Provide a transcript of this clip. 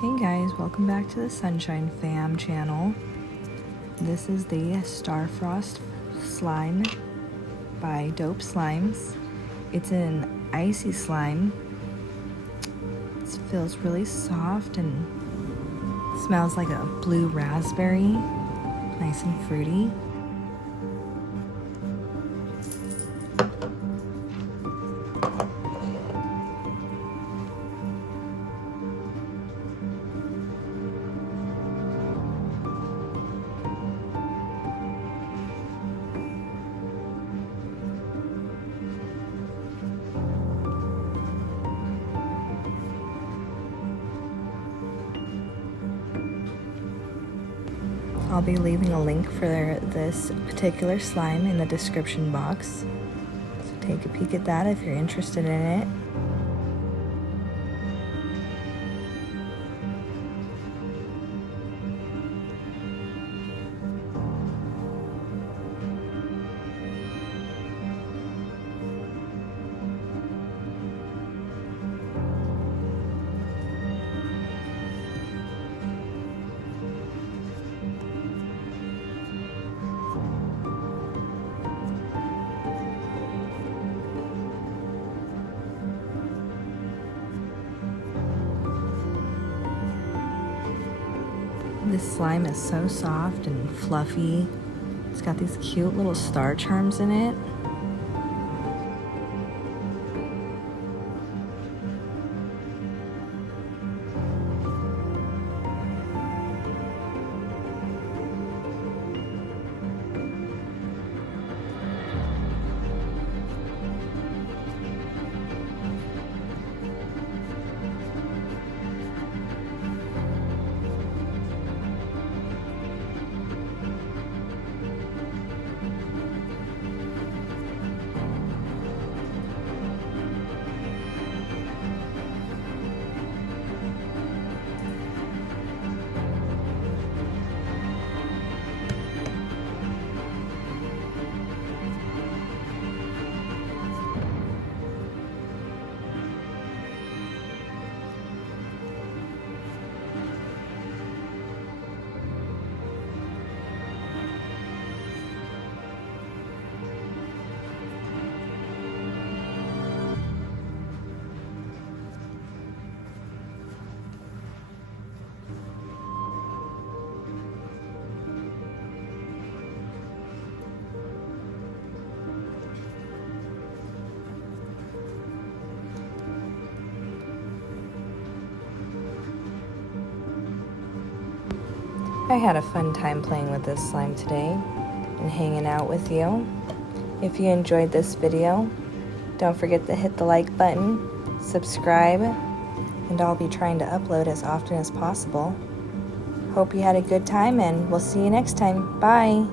Hey guys, welcome back to the Sunshine Fam channel. This is the StarFrost Slime by Dope Slimes. It's an icy slime. It feels really soft and smells like a blue raspberry, nice and fruity. I'll be leaving a link for this particular slime in the description box. So take a peek at that if you're interested in it. This slime is so soft and fluffy. It's got these cute little star charms in it. I had a fun time playing with this slime today and hanging out with you. If you enjoyed this video, don't forget to hit the like button, subscribe, and I'll be trying to upload as often as possible. Hope you had a good time and we'll see you next time. Bye!